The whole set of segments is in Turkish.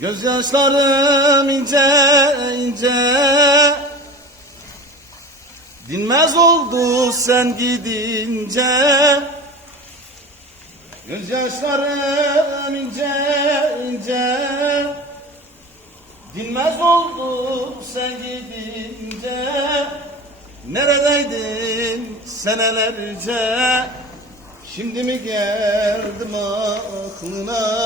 Gözyaşlarım ince ince. Dinmez oldu sen gidince. Gözyaşlarım ince ince. Dinmez oldu sen gidince. Neredeydin senelerce? Şimdi mi geldim aklına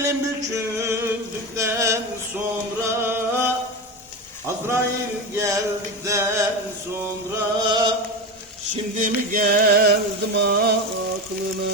Belim büküldükten sonra Azrail geldikten sonra Şimdi mi geldim aklına